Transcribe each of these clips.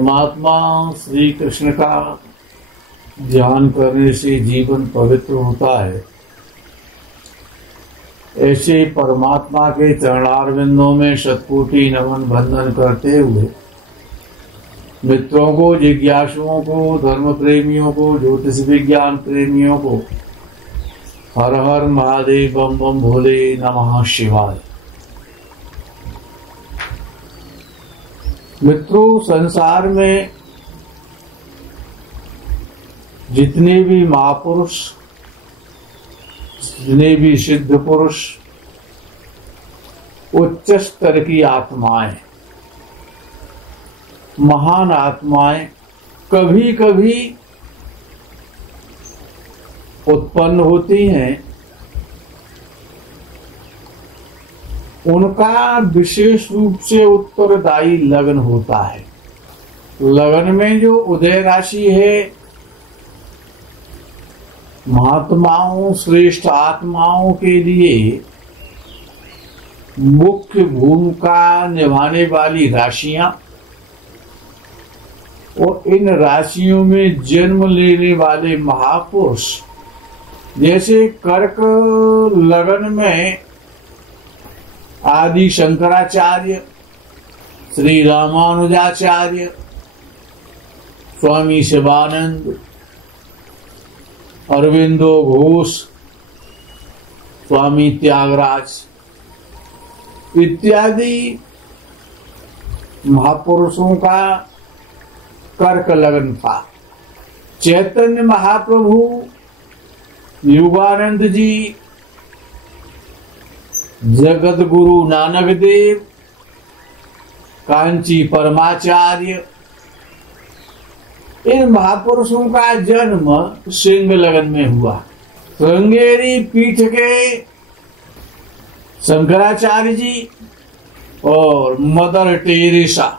परमात्मा श्री कृष्ण का ध्यान करने से जीवन पवित्र होता है, ऐसे परमात्मा के चरणारविंदों में शतकोटि नमन बंदन करते हुए मित्रों को, जिज्ञासुओं को, धर्म प्रेमियों को, ज्योतिष विज्ञान प्रेमियों को हर हर महादेव, बम बम भोले, नमः शिवाय। मित्रों, संसार में जितने भी महापुरुष, जितने भी सिद्ध पुरुष, उच्च स्तर की आत्माएं, महान आत्माएं कभी कभी उत्पन्न होती हैं। उनका विशेष रूप से उत्तरदायी लगन होता है। लगन में जो उदय राशि है, महात्माओं, श्रेष्ठ आत्माओं के लिए मुख्य भूमिका निभाने वाली राशियां, और इन राशियों में जन्म लेने वाले महापुरुष, जैसे कर्क लगन में आदि शंकराचार्य, श्री रामानुजाचार्य, स्वामी शिवानंद, अरविंदो घोष, स्वामी त्यागराज इत्यादि महापुरुषों का कर्क लगन था। चैतन्य महाप्रभु, योगानंद जी, जगत गुरु नानक देव, कांची परमाचार्य, इन महापुरुषों का जन्म सिंह लगन में हुआ। श्रृंगेरी पीठ के शंकराचार्य जी और मदर टेरेसा,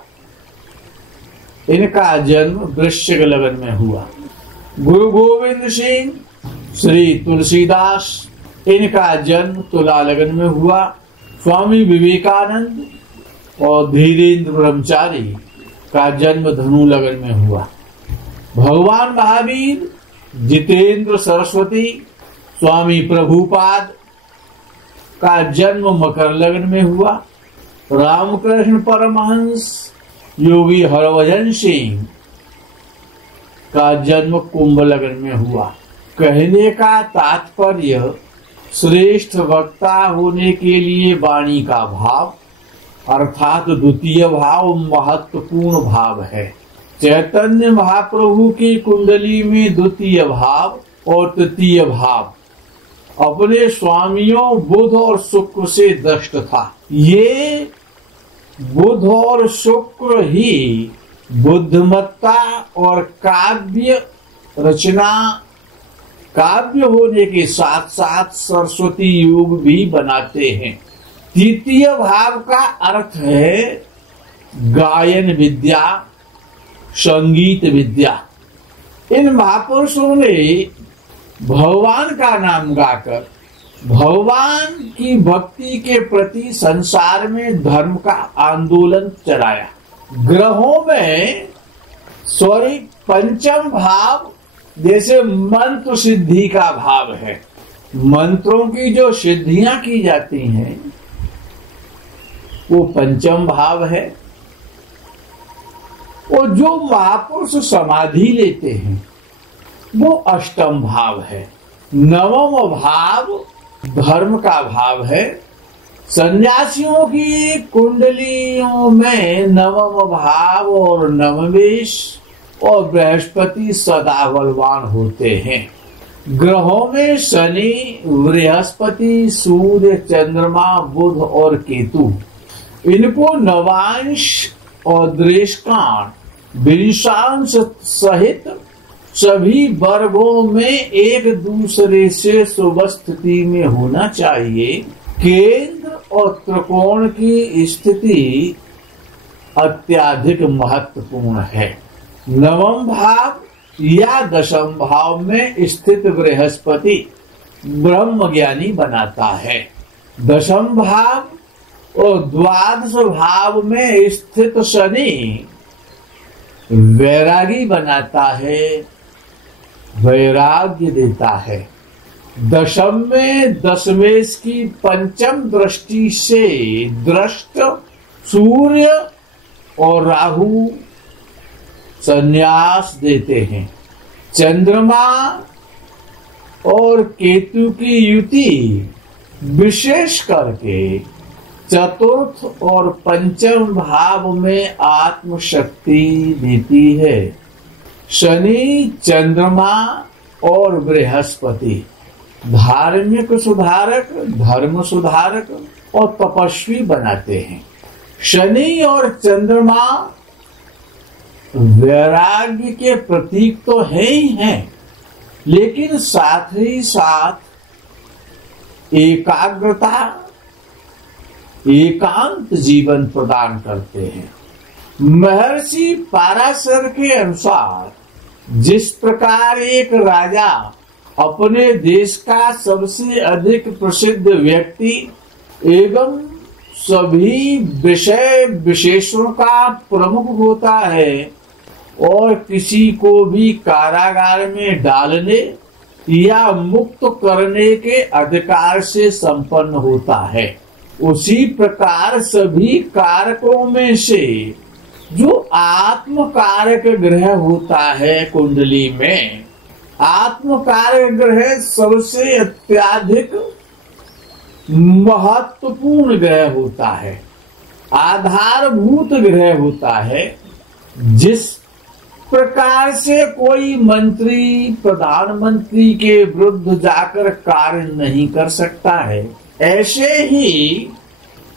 इनका जन्म वृश्चिक लगन में हुआ। गुरु गोविंद सिंह, श्री तुलसीदास, इनका जन्म तुला लगन में हुआ। स्वामी विवेकानंद और धीरेन्द्र ब्रह्मचारी का जन्म धनु लगन में हुआ। भगवान महावीर, जितेंद्र सरस्वती, स्वामी प्रभुपाद का जन्म मकर लगन में हुआ। रामकृष्ण परमहंस, योगी हरभजन सिंह का जन्म कुंभ लगन में हुआ। कहने का तात्पर्य, श्रेष्ठ वक्ता होने के लिए वाणी का भाव अर्थात द्वितीय भाव महत्वपूर्ण भाव है। चैतन्य महाप्रभु की कुंडली में द्वितीय भाव और तृतीय भाव अपने स्वामियों बुध और शुक्र से दष्ट था। ये बुध और शुक्र ही बुद्धिमत्ता और काव्य रचना, काव्य होने के साथ साथ सरस्वती योग भी बनाते हैं। तृतीय भाव का अर्थ है गायन विद्या, संगीत विद्या। इन महापुरुषों ने भगवान का नाम गाकर भगवान की भक्ति के प्रति संसार में धर्म का आंदोलन चलाया। ग्रहों में पंचम भाव जैसे मंत्र सिद्धि का भाव है। मंत्रों की जो सिद्धियां की जाती हैं वो पंचम भाव है। और जो महापुरुष समाधि लेते हैं वो अष्टम भाव है। नवम भाव धर्म का भाव है। सन्यासियों की कुंडलियों में नवम भाव और नवमेश और बृहस्पति सदा बलवान होते हैं। ग्रहों में शनि, बृहस्पति, सूर्य, चंद्रमा, बुध और केतु, इनको नवांश और दृष्टांत, विंशांश सहित सभी वर्गों में एक दूसरे से शुभ स्थिति में होना चाहिए। केंद्र और त्रिकोण की स्थिति अत्यधिक महत्वपूर्ण है। नवम भाव या दशम भाव में स्थित बृहस्पति ब्रह्म ज्ञानी बनाता है। दशम भाव और द्वादश भाव में स्थित शनि वैरागी बनाता है, वैराग्य देता है। दशम में दशमेश की पंचम दृष्टि से दृष्ट सूर्य और राहु संन्यास देते हैं। चंद्रमा और केतु की युति विशेष करके चतुर्थ और पंचम भाव में आत्मशक्ति देती है। शनि, चंद्रमा और बृहस्पति धार्मिक सुधारक, धर्म सुधारक और तपस्वी बनाते हैं। शनि और चंद्रमा वैराग्य के प्रतीक तो है ही हैं, लेकिन साथ ही साथ एकाग्रता, एकांत जीवन प्रदान करते हैं। महर्षि पाराशर के अनुसार जिस प्रकार एक राजा अपने देश का सबसे अधिक प्रसिद्ध व्यक्ति एवं सभी विषय विशेषों का प्रमुख होता है और किसी को भी कारागार में डालने या मुक्त करने के अधिकार से संपन्न होता है, उसी प्रकार सभी कारकों में से जो आत्म कारक ग्रह होता है कुंडली में, आत्म कारक ग्रह सबसे अत्यधिक महत्वपूर्ण ग्रह होता है, आधारभूत ग्रह होता है। जिस प्रकार से कोई मंत्री प्रधानमंत्री के विरुद्ध जाकर कार्य नहीं कर सकता है, ऐसे ही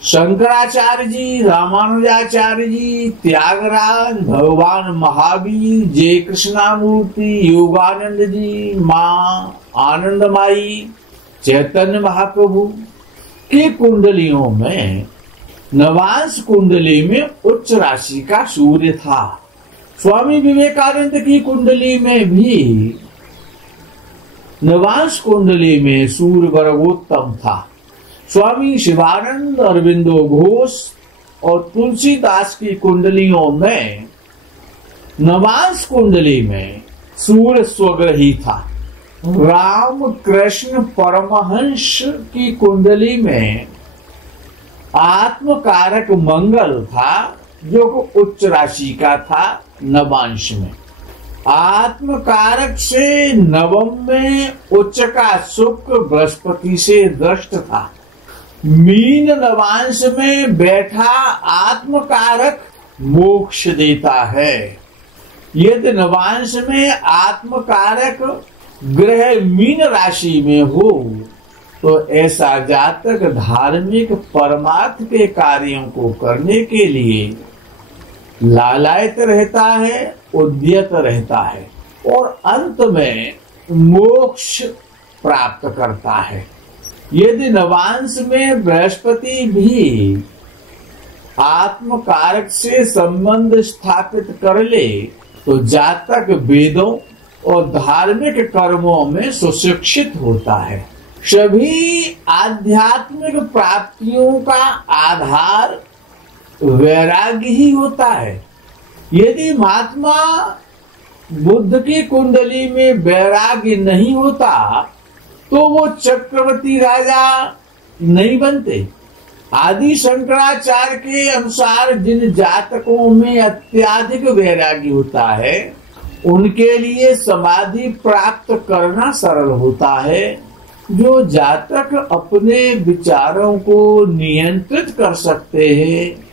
शंकराचार्य जी, रामानुजाचार्य जी, त्यागराज, भगवान महावीर, जय कृष्णामूर्ति, योगानंद जी, माँ आनंदमाई, चैतन्य महाप्रभु की कुंडलियों में नवांश कुंडली में उच्च राशि का सूर्य था। स्वामी विवेकानंद की कुंडली में भी नवांश कुंडली में सूर्य वर्गोत्तम था। स्वामी शिवानंद, अरविंदो घोष और तुलसीदास की कुंडलियों में नवांश कुंडली में सूर्य स्वग्रही था। राम कृष्ण परमहंस की कुंडली में आत्मकारक मंगल था, जो उच्च राशि का था नवांश में। आत्मकारक से नवम में उच्च का शुक्र बृहस्पति से दृष्ट था। मीन नवांश में बैठा आत्मकारक मोक्ष देता है। यदि नवांश में आत्मकारक ग्रह मीन राशि में हो तो ऐसा जातक धार्मिक परमार्थ के कार्यों को करने के लिए लालायित रहता है, उद्यत रहता है और अंत में मोक्ष प्राप्त करता है। यदि नवांश में बृहस्पति भी आत्मकारक से संबंध स्थापित कर ले तो जातक वेदों और धार्मिक कर्मों में सुशिक्षित होता है। सभी आध्यात्मिक प्राप्तियों का आधार वैराग्य ही होता है। यदि महात्मा बुद्ध की कुंडली में वैराग्य नहीं होता तो वो चक्रवर्ती राजा नहीं बनते। आदि शंकराचार्य के अनुसार जिन जातकों में अत्यधिक वैराग्य होता है उनके लिए समाधि प्राप्त करना सरल होता है। जो जातक अपने विचारों को नियंत्रित कर सकते हैं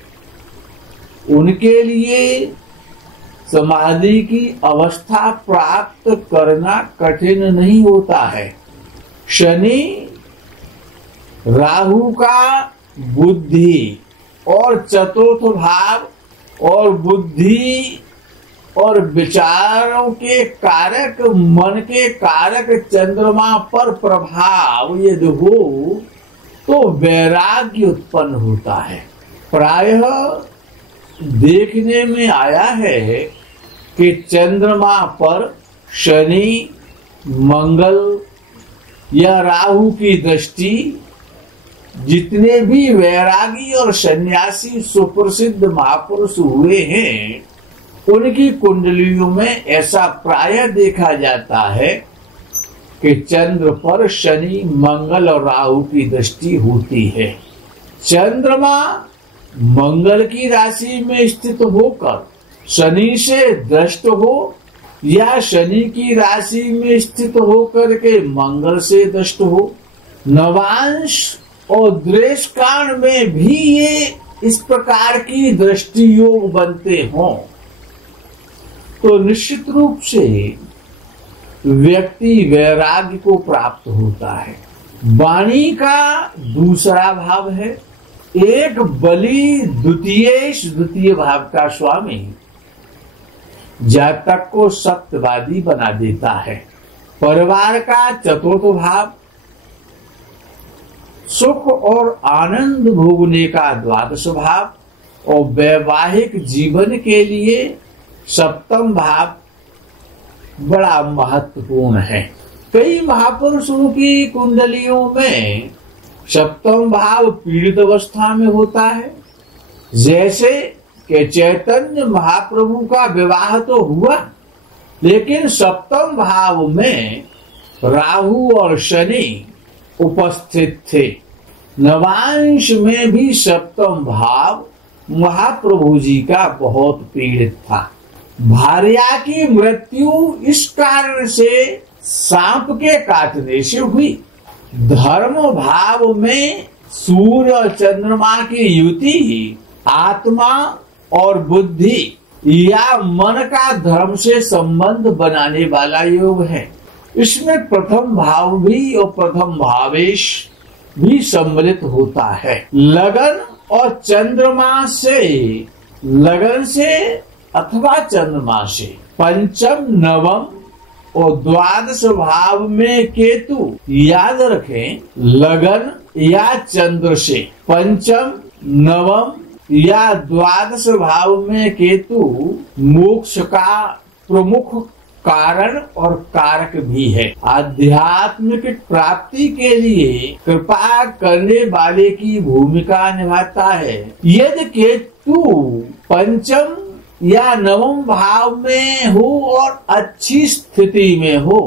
उनके लिए समाधि की अवस्था प्राप्त करना कठिन नहीं होता है। शनि राहु का बुद्धि और चतुर्थ भाव और बुद्धि और विचारों के कारक, मन के कारक चंद्रमा पर प्रभाव यदि हो तो वैराग्य उत्पन्न होता है। प्रायः देखने में आया है कि चंद्रमा पर शनि, मंगल या राहु की दृष्टि जितने भी वैरागी और सन्यासी सुप्रसिद्ध महापुरुष हुए हैं उनकी कुंडलियों में ऐसा प्रायः देखा जाता है कि चंद्र पर शनि, मंगल और राहु की दृष्टि होती है। चंद्रमा मंगल की राशि में स्थित होकर शनि से दृष्ट हो या शनि की राशि में स्थित होकर के मंगल से दृष्ट हो, नवांश और द्वेष कांड में भी ये इस प्रकार की दृष्टि योग बनते हों तो निश्चित रूप से व्यक्ति वैराग्य को प्राप्त होता है। वाणी का दूसरा भाव है, एक बलि द्वितीय भाव का स्वामी जातक को सत्यवादी बना देता है। परिवार का चतुर्थ भाव सुख और आनंद भोगने का द्वादश भाव और वैवाहिक जीवन के लिए सप्तम भाव बड़ा महत्वपूर्ण है। कई महापुरुषों की कुंडलियों में सप्तम भाव पीड़ित अवस्था में होता है। जैसे कि चैतन्य महाप्रभु का विवाह तो हुआ, लेकिन सप्तम भाव में राहु और शनि उपस्थित थे। नवांश में भी सप्तम भाव महाप्रभु जी का बहुत पीड़ित था। भार्या की मृत्यु इस कारण से सांप के काटने से हुई। धर्म भाव में सूर्य और चंद्रमा की युति आत्मा और बुद्धि या मन का धर्म से संबंध बनाने वाला योग है। इसमें प्रथम भाव भी और प्रथम भावेश भी सम्मिलित होता है। लगन और चंद्रमा से अथवा चंद्रमा से पंचम, नवम और द्वादश भाव में केतु, याद रखें, लगन या चंद्र से पंचम, नवम या द्वादश भाव में केतु मोक्ष का प्रमुख कारण और कारक भी है। आध्यात्मिक प्राप्ति के लिए कृपा करने वाले की भूमिका निभाता है। यदि केतु पंचम या नवम भाव में हो और अच्छी स्थिति में हो,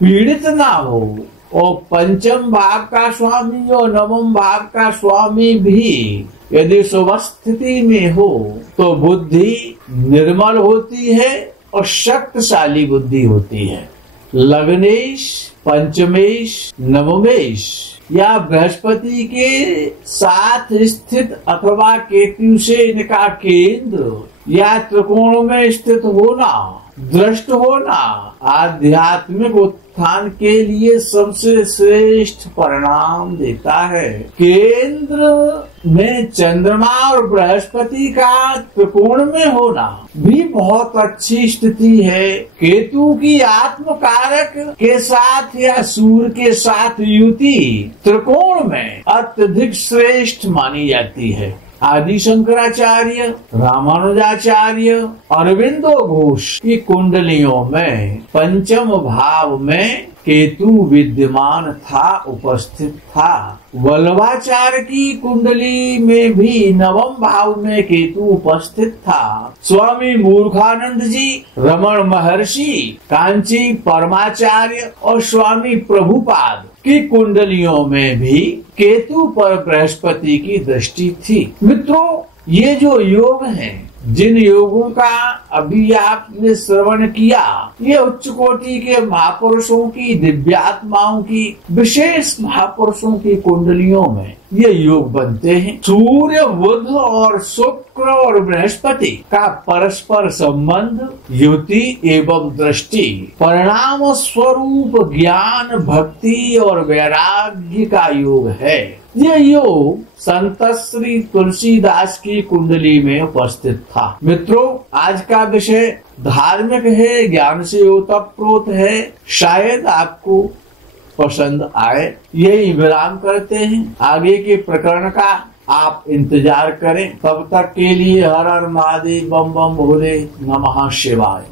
पीड़ित ना हो, और पंचम भाव का स्वामी और नवम भाव का स्वामी भी यदि स्वस्थिति में हो तो बुद्धि निर्मल होती है और शक्तिशाली बुद्धि होती है। लग्नेश, पंचमेश, नवमेश या बृहस्पति के साथ स्थित अथवा केतु से इनका केंद्र या त्रिकोण में स्थित होना, दृष्ट होना आध्यात्मिक उत्थान के लिए सबसे श्रेष्ठ परिणाम देता है। केंद्र में चंद्रमा और बृहस्पति का त्रिकोण में होना भी बहुत अच्छी स्थिति है। केतु की आत्मकारक के साथ या सूर्य के साथ युति त्रिकोण में अत्यधिक श्रेष्ठ मानी जाती है। आदि शंकराचार्य, रामानुजाचार्य, अरविंदो घोष की कुंडलियों में पंचम भाव में केतु विद्यमान था, उपस्थित था। वल्लभाचार्य की कुंडली में भी नवम भाव में केतु उपस्थित था। स्वामी मूर्खानंद जी, रमण महर्षि, कांची परमाचार्य और स्वामी प्रभुपाद की कुंडलियों में भी केतु पर बृहस्पति की दृष्टि थी। मित्रों, ये जो योग हैं, जिन योगों का अभी आपने श्रवण किया, ये उच्च कोटि के महापुरुषों की, दिव्यात्माओं की, विशेष महापुरुषों की कुंडलियों में ये योग बनते हैं। सूर्य, बुध और शुक्र और बृहस्पति का परस्पर संबंध, युति एवं दृष्टि परिणाम स्वरूप ज्ञान, भक्ति और वैराग्य का योग है। यह योग संत श्री तुलसीदास की कुंडली में उपस्थित था। मित्रों, आज का विषय धार्मिक है, ज्ञान से ओतप्रोत है, शायद आपको पसंद आए। यही विराम करते हैं। आगे के प्रकरण का आप इंतजार करें। तब तक के लिए हर हर महादेव, बम बम भोले, नमः शिवाय।